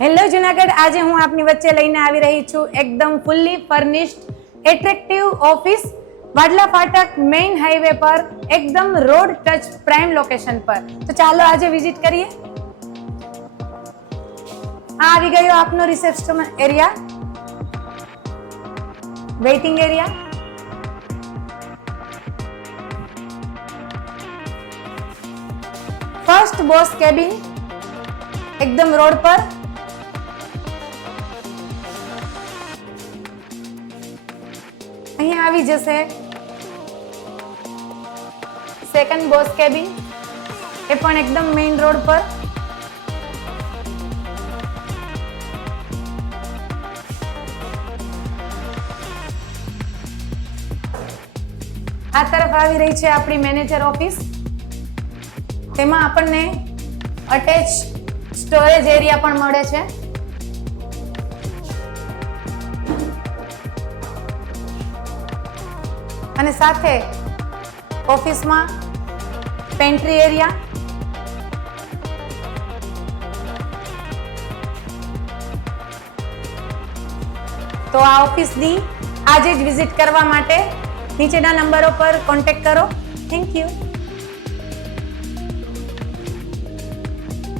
Hello Junagadh, આજે હું આપની વચ્ચે લઈને આવી રહી છું એકદમ fully furnished attractive office Vadla ફાટક મેઇન હાઈવે પર, એકદમ રોડ ટચ પ્રાઇમ લોકેશન પર. તો ચાલો આજે વિઝિટ કરીએ. આ આવી ગયો આપનો reception area, waiting area. First boss cabin એકદમ રોડ પર. અહીંયા આવી જશે સેકન્ડ બોસ કેબિન, એ પણ એકદમ મેઇન રોડ પર. આ તરફ આવી રહી છે આપણી મેનેજર ઓફિસ. તેમાં આપણને અટેચ સ્ટોરેજ એરિયા પણ મળે છે. અને સાથે ઓફિસમાં પેન્ટ્રી એરિયા. તો આ ઓફિસની આજે જ વિઝિટ કરવા માટે નીચેના નંબરો પર કોન્ટેક્ટ કરો. Thank you.